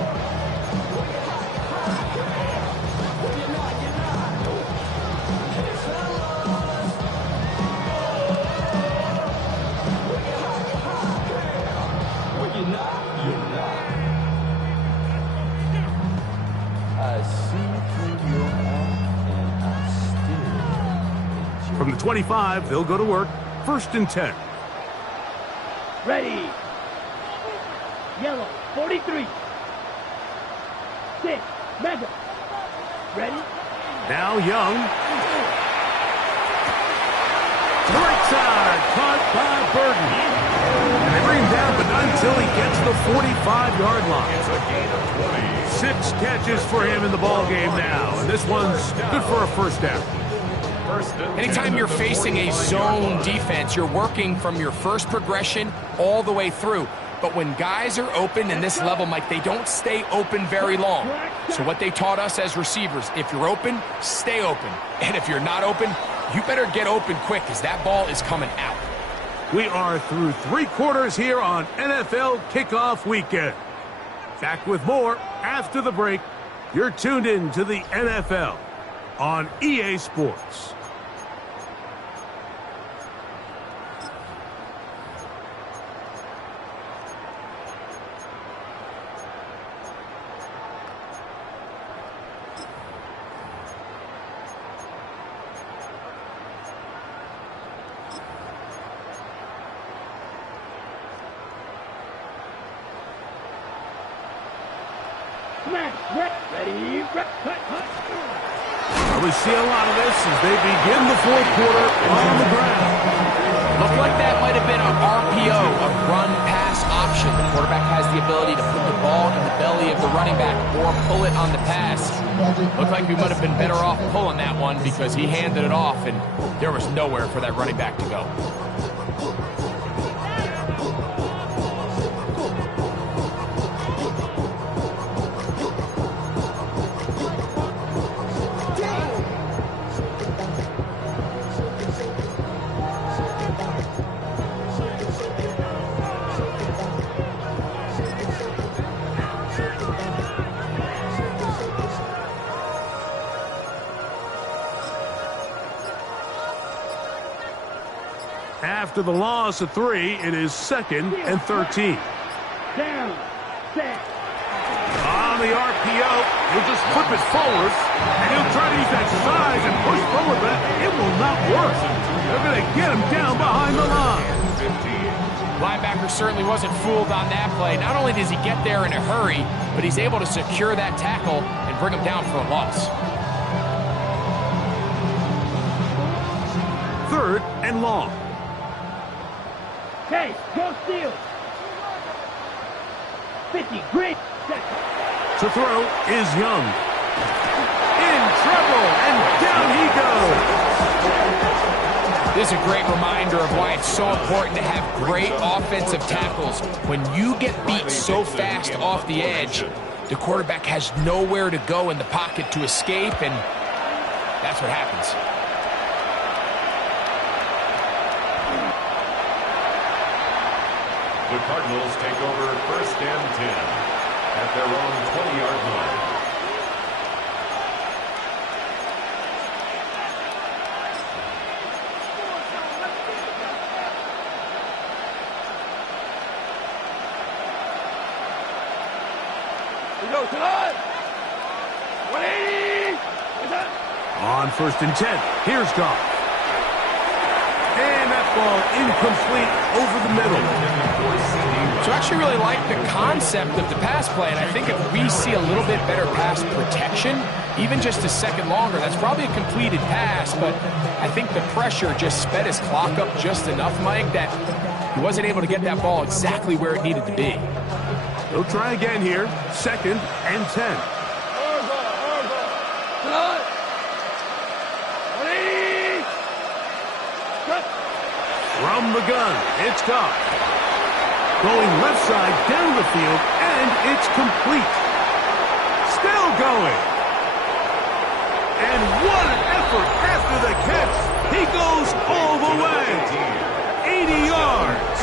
From the 25, they'll go to work. 1st and 10. Ready. Yellow, 43. 6, Mega. Ready. Now Young. To the right side, caught by Burton. And they bring him down, but not until he gets to the 45-yard line. It's a gain of 20. 6 catches for him in the ball game now, and this one's good for a 1st down. Anytime you're facing a zone defense, you're working from your first progression all the way through. But when guys are open in this level, Mike, they don't stay open very long. So what they taught us as receivers, if you're open, stay open. And if you're not open, you better get open quick, because that ball is coming out. We are through 3 quarters here on NFL Kickoff Weekend. Back with more after the break. You're tuned in to the NFL on EA Sports. Ready. We see a lot of this as they begin the 4th quarter on the ground. Looked like that might have been an RPO, a run-pass option. The quarterback has the ability to put the ball in the belly of the running back or pull it on the pass. Looked like we might have been better off pulling that one because he handed it off, and there was nowhere for that running back to go. After the loss of 3, it is 2nd and 13. Down. Set. On the RPO, he'll just flip it forward, and he'll try to use that size and push forward, but it will not work. They're going to get him down behind the line. Linebacker certainly wasn't fooled on that play. Not only does he get there in a hurry, but he's able to secure that tackle and bring him down for a loss. 3rd and long. Hey, go steal. 50, great. To throw is Young. In trouble, and down he goes. This is a great reminder of why it's so important to have great offensive tackles. When you get beat so fast off the edge, the quarterback has nowhere to go in the pocket to escape, and that's what happens. The Cardinals take over 1st and 10. at their own 20-yard line. On 1st and 10, here's Goff. And that ball incomplete over the middle. So I actually really like the concept of the pass play, and I think if we see a little bit better pass protection, even just a second longer, that's probably a completed pass, but I think the pressure just sped his clock up just enough, Mike, that he wasn't able to get that ball exactly where it needed to be. He'll try again here, 2nd and 10. From the gun, it's Goff. Going left side down the field, and it's complete. Still going. And what an effort after the catch. He goes all the way. 80 yards.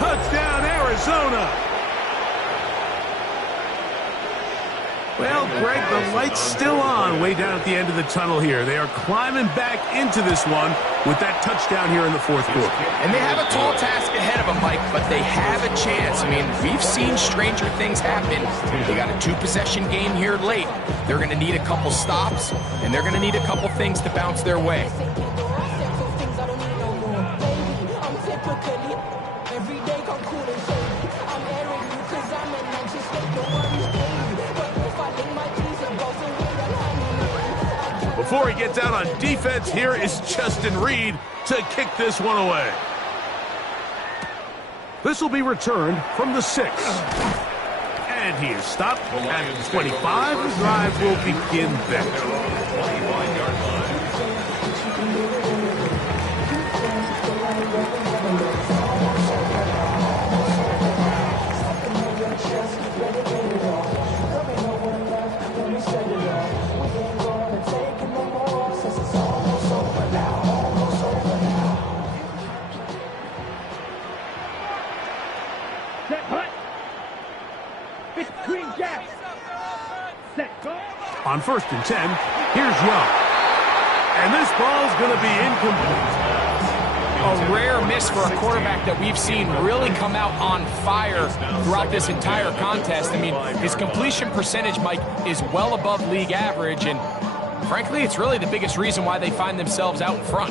Touchdown, Arizona. Well, Greg, the light's still on way down at the end of the tunnel here. They are climbing back into this one with that touchdown here in the 4th quarter. And they have a tall task ahead of them, Mike, but they have a chance. I mean, we've seen stranger things happen. They got a 2-possession game here late. They're going to need a couple stops, and they're going to need a couple things to bounce their way. Before he gets out on defense, here is Justin Reed to kick this one away. This will be returned from the 6. And he is stopped at the 25. The drive will begin then. 25-yard line. On 1st and 10, here's Young. And this ball's going to be incomplete. A rare miss for a quarterback that we've seen really come out on fire throughout this entire contest. I mean, his completion percentage, Mike, is well above league average, and frankly, it's really the biggest reason why they find themselves out in front.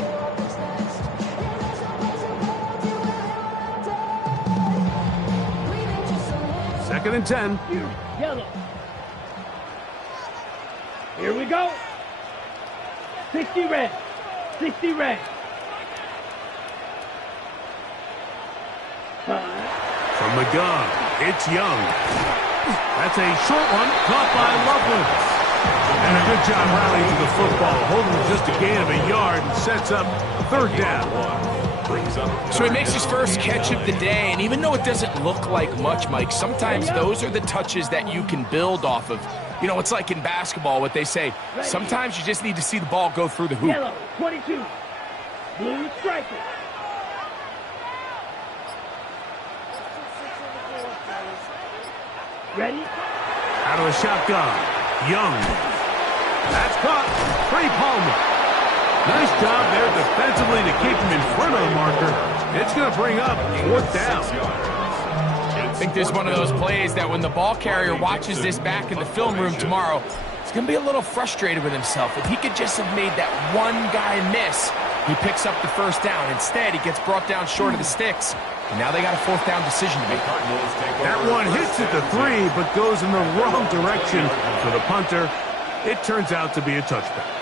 Second and 10. Yellow. Here we go. 60 red. 60 red. From the gun, it's Young. That's a short one caught by Loveland. And a good job rallying to the football, holding just a gain of a yard and sets up 3rd down. So he makes his first catch of the day, and even though it doesn't look like much, Mike, sometimes those are the touches that you can build off of. You know, it's like in basketball, what they say, sometimes you just need to see the ball go through the hoop. Yellow, 22. Blue striker. Ready? Out of the shotgun, Young. That's caught. Trey Palmer. Nice job there defensively to keep him in front of the marker. It's going to bring up 4th down. I think there's one of those plays that when the ball carrier watches this back in the film room tomorrow, he's going to be a little frustrated with himself. If he could just have made that one guy miss, he picks up the 1st down. Instead, he gets brought down short of the sticks. And now they got a 4th down decision to make. That one hits at the 3, but goes in the wrong direction for the punter. It turns out to be a touchback.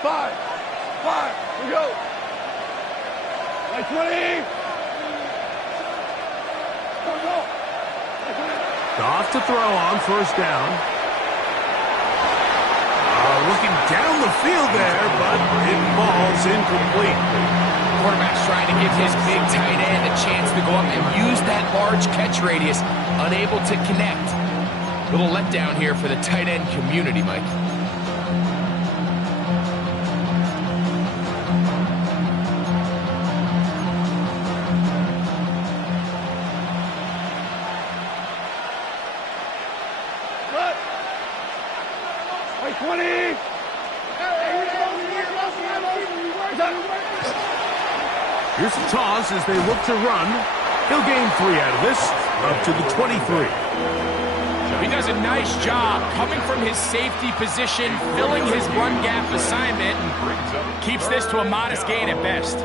Five. We go. Like 20. Goff to throw on 1st down. Looking down the field there, but it falls incomplete. Quarterback's trying to give his big tight end a chance to go up and use that large catch radius, unable to connect. Little letdown here for the tight end community, Mike. Here's a toss as they look to run. He'll gain 3 out of this, up to the 23. He does a nice job coming from his safety position, filling his run gap assignment, and keeps this to a modest gain at best.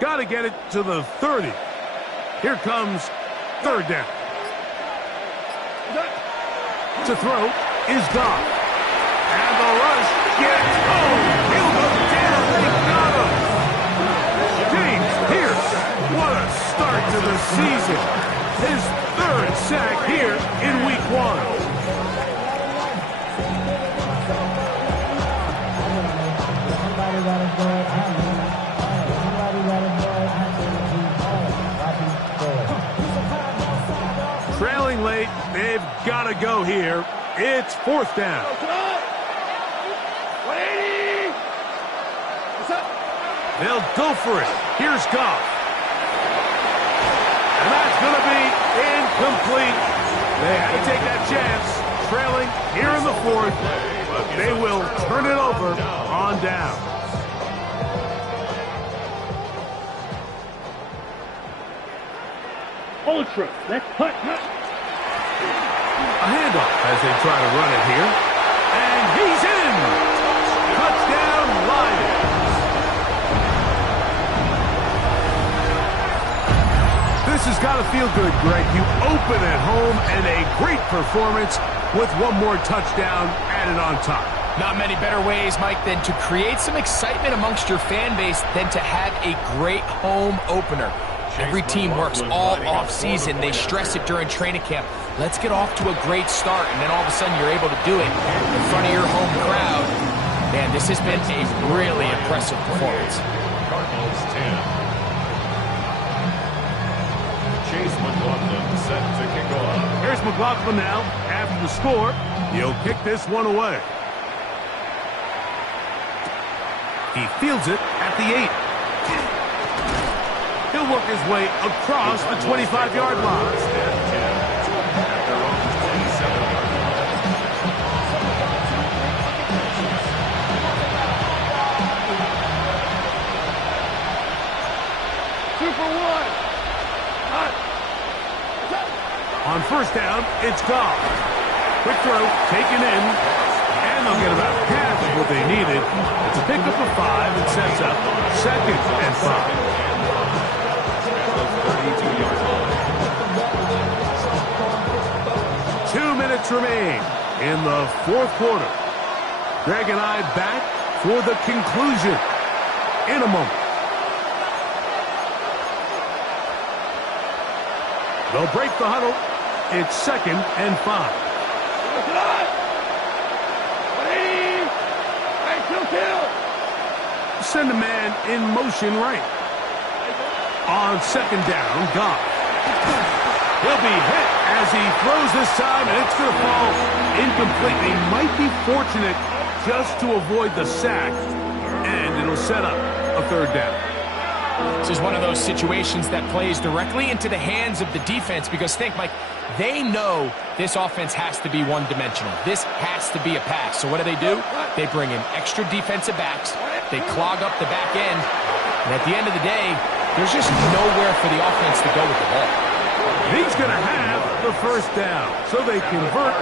Got to get it to the 30. Here comes 3rd down. To throw is Goff. And the rush gets home. He'll go down. They got him. James Pierce. What a start to the season. His 3rd sack here in week 1. Trailing late, they've got to go here. It's 4th down. They'll go for it. Here's Goff. And that's going to be incomplete. They had to take that chance, trailing here in the 4th, but they will turn it over on down. Ultra, let's punt. A handoff as they try to run it here. And he's in! Touchdown, Lions! This has got to feel good, Greg. You open at home and a great performance with one more touchdown added on top. Not many better ways, Mike, than to create some excitement amongst your fan base than to have a great home opener. Every team works all off-season. They stress it during training camp. Let's get off to a great start, and then all of a sudden you're able to do it in front of your home crowd. Man, this has been a really impressive performance. Cardinals 10. Chase McLaughlin set to kick off. Here's McLaughlin now. After the score, he'll kick this one away. He fields it at the 8. He'll work his way across the 25-yard line. On 1st down, it's Goff. Quick throw, taken in, and they'll get about half of what they needed. It's a pickup of 5 and sets up 2nd and 5. 2 minutes remain in the 4th quarter. Greg and I back for the conclusion in a moment. They'll break the huddle. It's 2nd and 5. Send a man in motion right. On 2nd down, Goff. He'll be hit as he throws this time, and it's going to fall incomplete. He might be fortunate just to avoid the sack, and it'll set up a 3rd down. This is one of those situations that plays directly into the hands of the defense because think, Mike, they know this offense has to be one-dimensional. This has to be a pass. So what do? They bring in extra defensive backs. They clog up the back end. And at the end of the day, there's just nowhere for the offense to go with the ball. He's going to have the 1st down. So they convert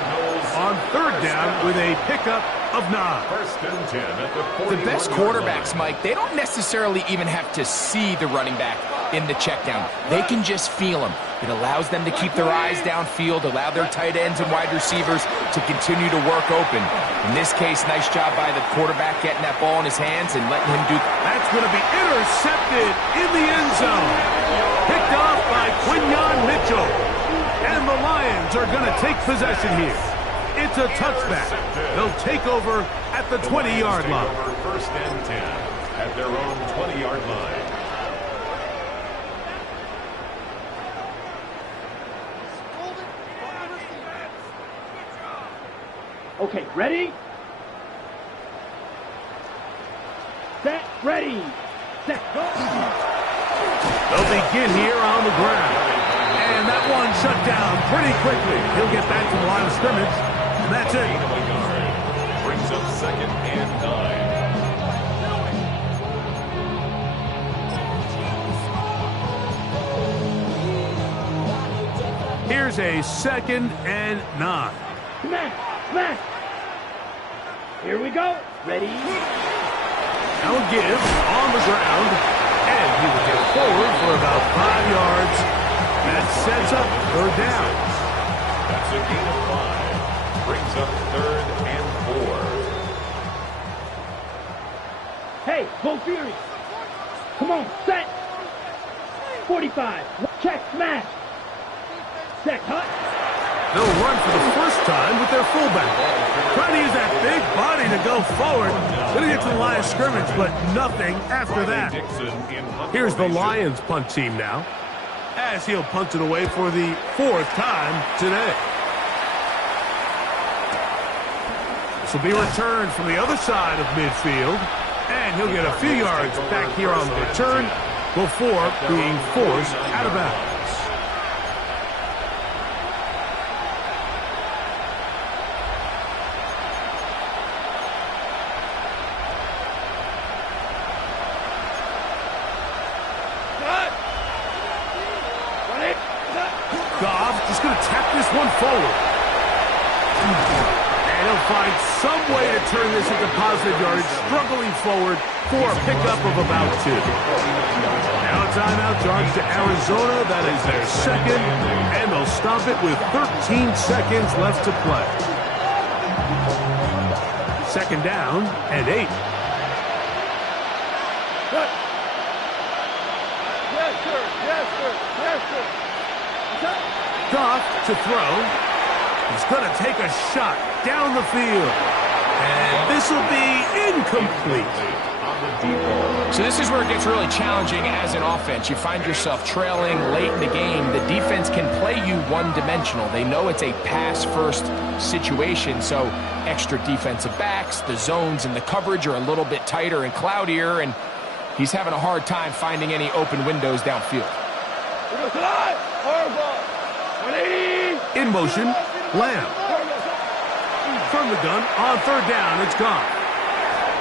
on 3rd down with a pickup of 9. 1st and 10 at the 41. The best quarterbacks, Mike, they don't necessarily even have to see the running back in the check down. They can just feel him. It allows them to keep their eyes downfield, allow their tight ends and wide receivers to continue to work open. In this case, nice job by the quarterback getting that ball in his hands and letting him do. That's going to be intercepted in the end zone. Picked off by Quinyon Mitchell. And the Lions are going to take possession here. It's a touchback. They'll take over at the 20-yard line. First and 10 at their own 20-yard line. Okay, ready? Set, ready. Set, go. They'll begin here on the ground. And that one shut down pretty quickly. He'll get back to the line of scrimmage. And that's it. Brings up second and 9. Here's a 2nd and 9. Smash, smash. Here we go. Ready? Now a give on the ground. And he will get forward for about 5 yards. That sets up 3rd down. That's a gain of 5. Brings up 3rd and 4. Hey, go Fury. Come on, set. 45. Check, smash. Set, cut. They'll run for the first time with their fullback. Trying to use that big body to go forward. Going to get to the line of scrimmage, but nothing after that. Here's the Lions punt team now, as he'll punt it away for the 4th time today. This will be returned from the other side of midfield, and he'll get a few yards back here on the return before being forced out of bounds. Goff just going to tap this one forward. And he'll find some way to turn this into positive yardage, struggling forward for a pickup of about 2. Now a timeout charge to Arizona. That is their 2nd, and they'll stop it with 13 seconds left to play. 2nd down and 8. Yes, sir. Yes, sir. Yes, sir. Goff to throw. He's going to take a shot down the field. And this will be incomplete. So this is where it gets really challenging as an offense. You find yourself trailing late in the game. The defense can play you one-dimensional. They know it's a pass-first situation, so extra defensive backs, the zones and the coverage are a little bit tighter and cloudier, and he's having a hard time finding any open windows downfield. In motion, Lamb. From the gun, on 3rd down, it's gone.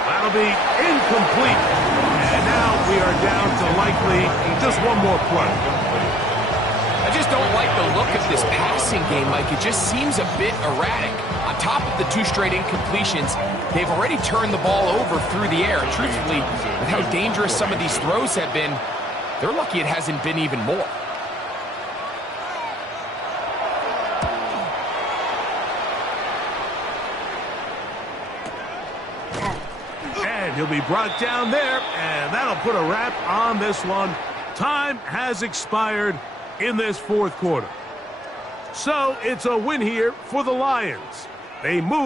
That'll be incomplete. And now we are down to likely just one more play. I just don't like the look of this passing game, Mike. It just seems a bit erratic. On top of the 2 straight incompletions, they've already turned the ball over through the air. Truthfully, with how dangerous some of these throws have been, they're lucky it hasn't been even more. He'll be brought down there, and that'll put a wrap on this one. Time has expired in this 4th quarter. So it's a win here for the Lions. They move